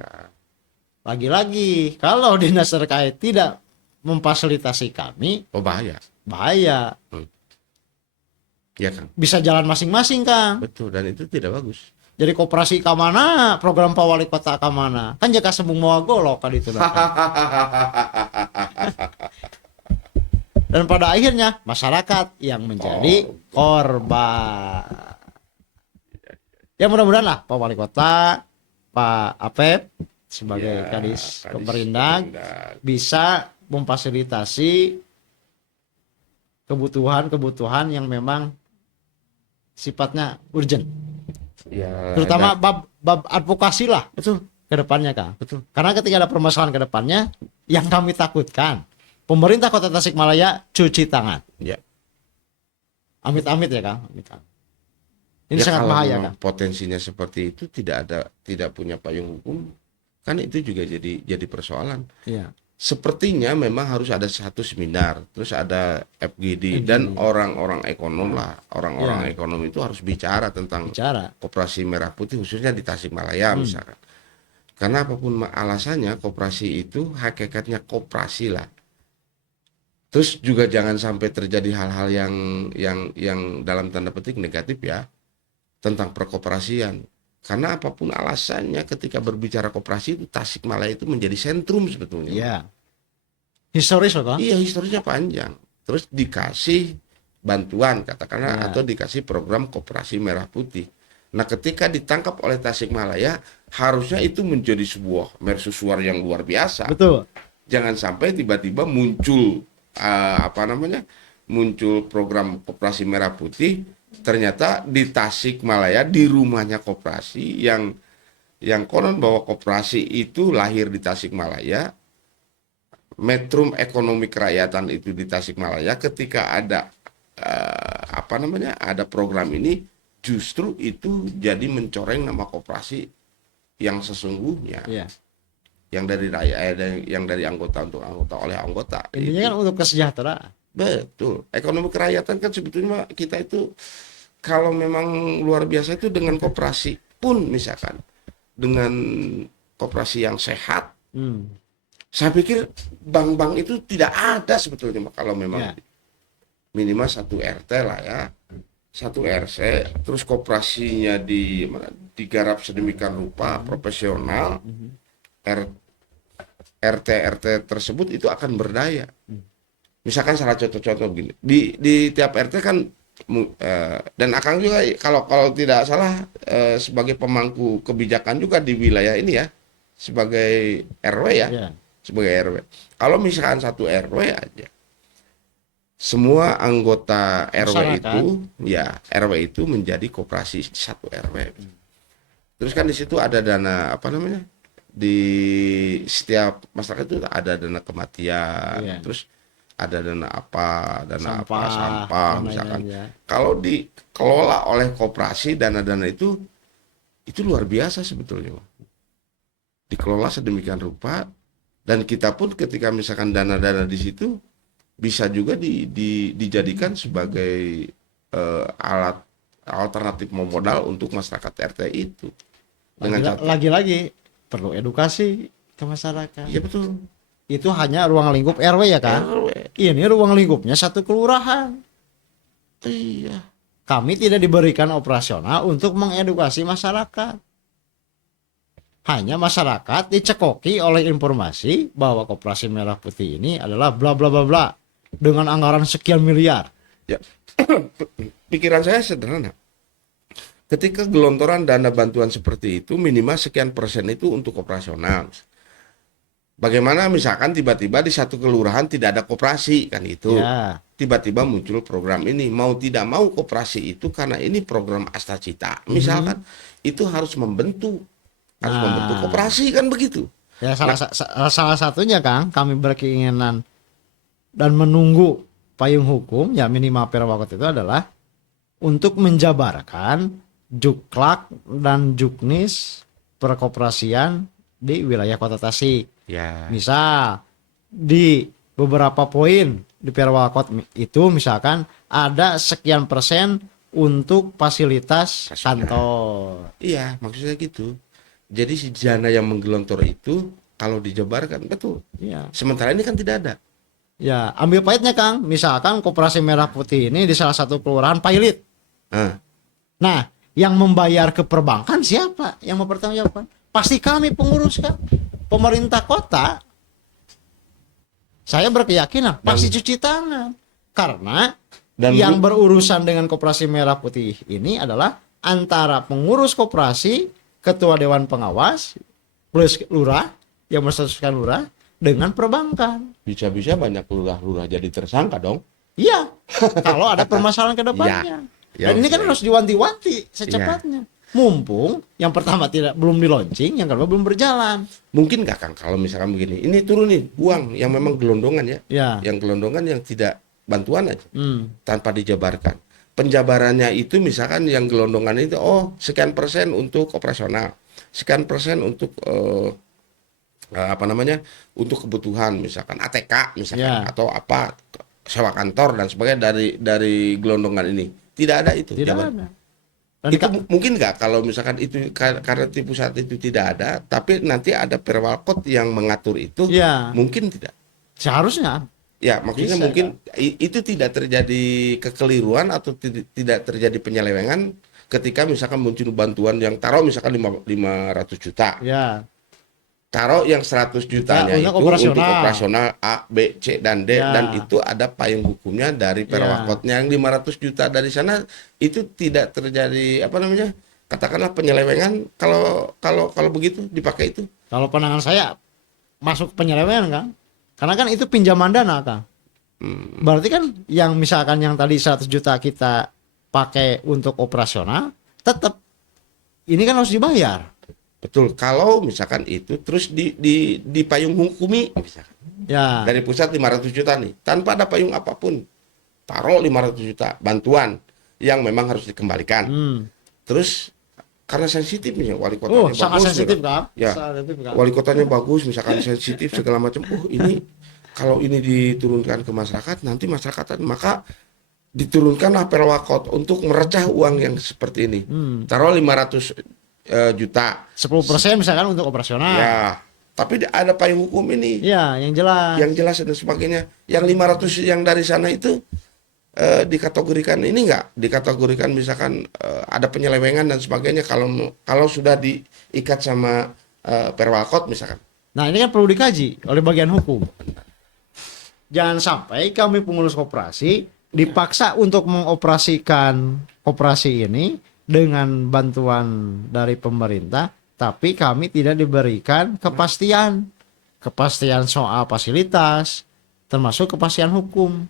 Lagi-lagi kalau dinas terkait tidak memfasilitasi kami, Oh bahaya. bahaya. Ya kan. Bisa jalan masing-masing Kang. Betul dan itu tidak bagus. Jadi koperasi ke mana, program Pak Wali Kota ke mana. Kan jaka sembung mau golok kan itu. Dan pada akhirnya masyarakat yang menjadi korban. Ya mudah-mudahan lah Pak Wali Kota, Pak Apep sebagai Ya, Kadis Kadis Pemerintahan Pemerintahan. bisa memfasilitasi kebutuhan-kebutuhan yang memang sifatnya urgent. Ya, Terutama bab advokasi lah betul. ke depannya Kang. Betul. Karena ketika ada permasalahan ke depannya yang kami takutkan, pemerintah Kota Tasikmalaya cuci tangan. Ya. Amit-amit ya Kang. Amit-amit. Ini Ya, sangat kalau bahaya memang Kang. potensinya seperti itu tidak punya payung hukum, kan itu juga jadi persoalan. Iya. sepertinya memang harus ada satu seminar, terus ada FGD dan orang-orang ekonom lah, orang-orang ekonom itu harus bicara tentang Bicara. koperasi merah putih khususnya di Tasikmalaya misalkan. Karena apapun alasannya, koperasi itu hakikatnya koperasi lah. Terus juga jangan sampai terjadi hal-hal yang dalam tanda petik negatif ya tentang perkoperasian. Karena apapun alasannya, ketika berbicara koperasi itu Tasikmalaya itu menjadi sentrum sebetulnya. Iya. Historis loh, Kang. Iya, historisnya panjang. Terus dikasih bantuan katakanlah atau dikasih program koperasi merah putih. Nah, ketika ditangkap oleh Tasikmalaya, harusnya itu menjadi sebuah mercusuar yang luar biasa. Betul. Jangan sampai tiba-tiba muncul muncul program koperasi merah putih, ternyata di Tasikmalaya di rumahnya koperasi yang konon bahwa koperasi itu lahir di Tasikmalaya, metrum ekonomi kerakyatan itu di Tasikmalaya, ketika ada ada program ini, justru itu jadi mencoreng nama koperasi yang sesungguhnya, yang dari rakyat, yang dari anggota untuk anggota oleh anggota. Intinya kan untuk kesejahteraan. Betul. Ekonomi kerakyatan kan sebetulnya kita itu kalau memang luar biasa itu dengan koperasi pun, misalkan dengan koperasi yang sehat, saya pikir bank-bank itu tidak ada sebetulnya kalau memang minimal satu RT lah ya, satu RC, terus koperasinya digarap sedemikian rupa profesional, RT tersebut itu akan berdaya. Misalkan salah contoh-contoh begini, di tiap RT kan dan Akang juga kalau tidak salah sebagai pemangku kebijakan juga di wilayah ini ya, sebagai RW ya, sebagai RW. Kalau misalkan satu RW aja, semua anggota RW itu RW itu menjadi koperasi satu RW. Terus kan di situ ada dana di setiap masyarakat itu ada dana kematian, terus ada dana sampah misalkan. Kalau dikelola oleh koperasi, dana-dana itu luar biasa sebetulnya. Dikelola sedemikian rupa, dan kita pun ketika misalkan dana-dana di situ bisa juga dijadikan sebagai alat alternatif modal untuk masyarakat RT itu. Lagi-lagi perlu edukasi ke masyarakat. Iya betul. Itu hanya ruang lingkup RW ya kan? RW. Ini ruang lingkupnya satu kelurahan. Iya. Kami tidak diberikan operasional untuk mengedukasi masyarakat. Hanya masyarakat dicekoki oleh informasi bahwa koperasi merah putih ini adalah bla bla bla bla dengan anggaran sekian miliar. Ya. Pikiran saya sederhana. Ketika gelontoran dana bantuan seperti itu, minimal sekian persen itu untuk operasional. Bagaimana misalkan tiba-tiba di satu kelurahan tidak ada koperasi kan itu. Tiba-tiba muncul program ini, mau tidak mau koperasi itu karena ini program Astacita. Misalkan itu harus membentuk koperasi kan begitu. Ya salah satunya Kang, kami berkeinginan dan menunggu payung hukum ya minimal perwakot itu adalah untuk menjabarkan juklak dan juknis perkoperasian di wilayah Kota Tasik. Misal di beberapa poin di perwakot itu misalkan ada sekian persen untuk fasilitas kantor. Iya, maksudnya gitu. Jadi si dana yang menggelontor itu kalau dijabarkan betul. Iya. Sementara ini kan tidak ada. Ya, ambil pahitnya Kang. Misalkan koperasi merah putih ini di salah satu kelurahan pilot. Nah, yang membayar ke perbankan siapa? Yang mempertanggungjawabkan? Pasti kami pengurus kan. Pemerintah kota. Saya berkeyakinan pasti cuci tangan. Karena yang berurusan dengan koperasi merah putih ini adalah antara pengurus koperasi, ketua dewan pengawas, plus lurah yang berstatuskan lurah dengan perbankan. Bisa-bisa banyak lurah-lurah jadi tersangka dong. Iya, kalau ada permasalahan ke depannya. Dan ini kan harus diwanti-wanti secepatnya. Mumpung yang pertama belum di launching, yang kedua belum berjalan. Mungkin nggak Kang kalau misalkan begini, ini turun nih uang yang memang gelondongan ya. Yang gelondongan yang tidak bantuan aja, tanpa dijabarkan. Penjabarannya itu misalkan yang gelondongan itu sekian persen untuk operasional, sekian persen untuk apa namanya, untuk kebutuhan misalkan ATK misalkan Ya, atau apa, sewa kantor dan sebagainya dari gelondongan ini. Tidak ada itu. tidak Jawaban. ada. Dan Itu mungkin nggak kalau misalkan itu karena di pusat itu tidak ada, tapi nanti ada perwalkot yang mengatur itu, ya, mungkin tidak. seharusnya Ya, maksudnya bisa mungkin itu tidak terjadi kekeliruan atau tidak terjadi penyelewengan ketika misalkan muncul bantuan yang taruh misalkan 500 juta. ya, Taruh yang 100 jutanya untuk itu operasional. untuk operasional A, B, C, dan D, Ya. dan itu ada payung hukumnya dari perwakotnya. Yang 500 juta dari sana itu tidak terjadi apa namanya? Katakanlah penyelewengan kalau begitu dipakai itu. Kalau pandangan saya masuk penyelewengan kan, karena kan itu pinjaman dana kan. Berarti kan yang misalkan yang tadi 100 juta kita pakai untuk operasional, tetap ini kan harus dibayar. Betul. Kalau misalkan itu terus di payung hukumi misalkan. Ya, Dari pusat 500 juta nih, tanpa ada payung apapun. Taruh 500 juta bantuan yang memang harus dikembalikan. Terus karena sensitif nih wali kotanya sangat bagus, sensitif gitu. kan? Ya, Sensitif kan? wali kotanya bagus, misalkan sensitif segala macam. Ini kalau ini diturunkan ke masyarakat, nanti masyarakat maka diturunkanlah perwakot untuk merecah uang yang seperti ini. Taruh 500 juta. 10% misalkan untuk operasional. Ya, tapi ada payung hukum ini. Ya, yang jelas. Yang jelas dan sebagainya. Yang 500 yang dari sana itu dikategorikan ini enggak? Dikategorikan misalkan ada penyelewengan dan sebagainya kalau sudah diikat sama perwakot misalkan. Nah, ini kan perlu dikaji oleh bagian hukum. Jangan sampai kami pengurus koperasi dipaksa untuk mengoperasikan koperasi ini dengan bantuan dari pemerintah, tapi kami tidak diberikan kepastian soal fasilitas, termasuk kepastian hukum.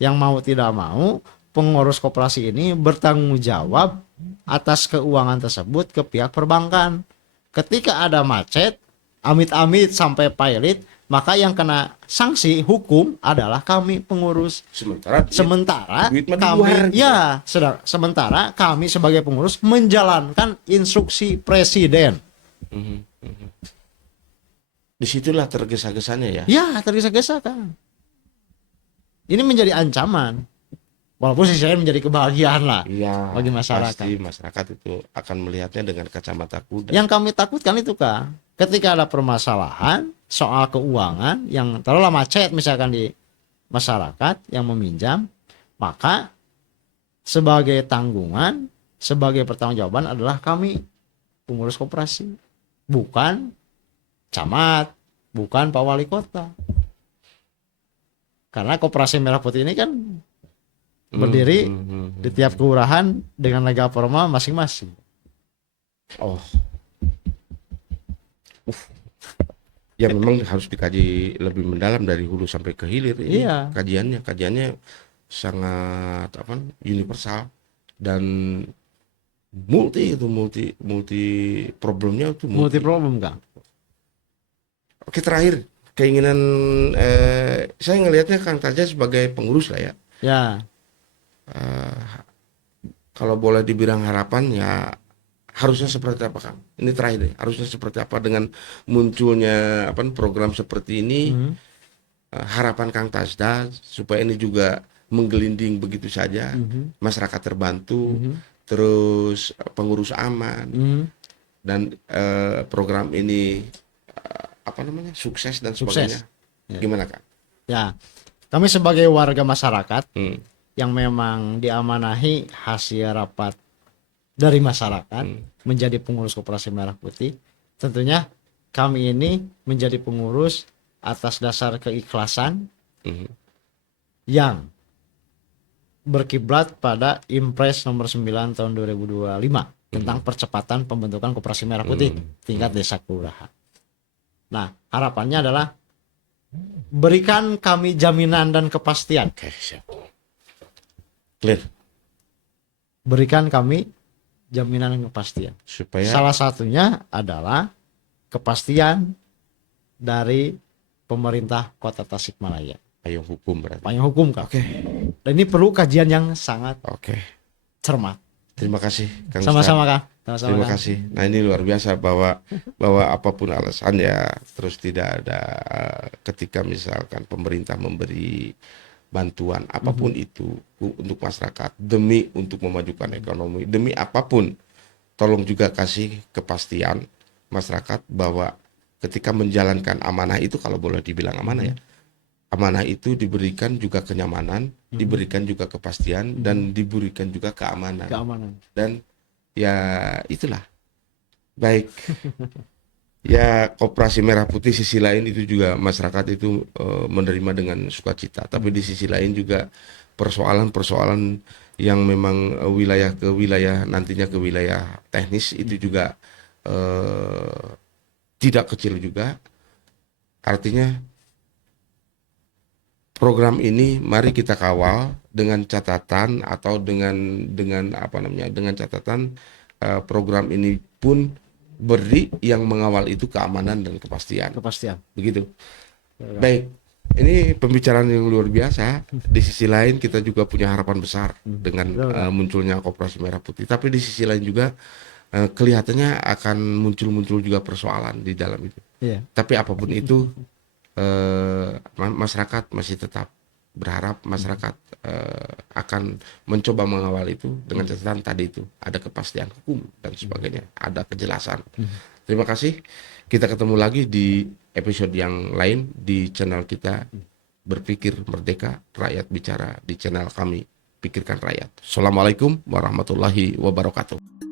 Yang mau tidak mau, pengurus koperasi ini bertanggung jawab atas keuangan tersebut ke pihak perbankan. Ketika ada macet, amit-amit sampai pilot, maka yang kena sanksi hukum adalah kami pengurus. Sementara duit mah di kami luar, gitu. ya, sementara kami sebagai pengurus menjalankan instruksi presiden. Disitulah tergesa-gesanya ya. Ya, tergesa-gesa kan. Ini menjadi ancaman. Walaupun sisi lain menjadi kebahagiaan lah Iya, bagi masyarakat. pasti masyarakat itu akan melihatnya dengan kacamata kuda. Yang kami takutkan itu kan, ketika ada permasalahan soal keuangan yang taruhlah macet misalkan di masyarakat yang meminjam, maka sebagai tanggungan, sebagai pertanggungjawaban adalah kami pengurus koperasi, bukan camat, bukan Pak Wali Kota. Karena Koperasi Merah Putih ini kan berdiri di tiap kelurahan dengan lega formal masing-masing. Oh. Ya memang harus dikaji lebih mendalam dari hulu sampai ke hilir ini. Iya. Kajiannya sangat universal dan multi problemnya itu Multi problem kan. Oke, terakhir keinginan saya ngelihatnya Kang Taja sebagai pengurus lah ya. Ya. Kalau boleh dibilang harapan ya harusnya seperti apa Kang? Ini terakhir nih, harusnya seperti apa dengan munculnya program seperti ini? Harapan Kang Tasda supaya ini juga menggelinding begitu saja, masyarakat terbantu, terus pengurus aman, dan program ini sukses dan sebagainya. Ya. Gimana Kang? Ya, kami sebagai warga masyarakat Hmm. yang memang diamanahi hasil rapat dari masyarakat menjadi pengurus Koperasi Merah Putih, tentunya kami ini menjadi pengurus atas dasar keikhlasan yang berkiblat pada Impres nomor 9 tahun 2025 tentang percepatan pembentukan Koperasi Merah Putih tingkat desa kelurahan. Nah, harapannya adalah berikan kami jaminan dan kepastian. Oke, siap. Clear. Berikan kami jaminan dan kepastian. Supaya Salah satunya adalah kepastian dari pemerintah Kota Tasikmalaya. payung hukum berarti. Payung hukum, Kak. Oke. Dan ini perlu kajian yang sangat Oke. cermat. Terima kasih Kang Sama-sama, Kak. Sama-sama, Terima Kang. kasih. Nah, ini luar biasa bahwa bahwa apapun alasannya, terus tidak ada ketika misalkan pemerintah memberi bantuan apapun itu untuk masyarakat demi untuk memajukan ekonomi, demi apapun, tolong juga kasih kepastian masyarakat bahwa ketika menjalankan amanah itu, kalau boleh dibilang amanah ya, amanah itu diberikan juga kenyamanan, diberikan juga kepastian, dan diberikan juga keamanan. Keamanan. Dan ya itulah baik. Ya, Koperasi Merah Putih sisi lain itu juga masyarakat itu menerima dengan sukacita. Tapi di sisi lain juga persoalan-persoalan yang memang wilayah ke wilayah, nantinya ke wilayah teknis itu juga eh, tidak kecil juga. Artinya program ini mari kita kawal dengan catatan, atau dengan apa namanya, dengan catatan program ini pun beri yang mengawal itu keamanan dan kepastian. Kepastian. Begitu. Baik, ini pembicaraan yang luar biasa. Di sisi lain kita juga punya harapan besar dengan munculnya Koperasi Merah Putih. Tapi di sisi lain juga kelihatannya akan muncul juga persoalan di dalam itu. Iya. Tapi apapun itu, masyarakat masih tetap berharap, masyarakat akan mencoba mengawal itu dengan catatan tadi itu ada kepastian hukum dan sebagainya, ada kejelasan. Terima kasih. Kita ketemu lagi di episode yang lain di channel kita Berpikir Merdeka, Rakyat Bicara, di channel kami Pikirkan Rakyat. Assalamualaikum warahmatullahi wabarakatuh.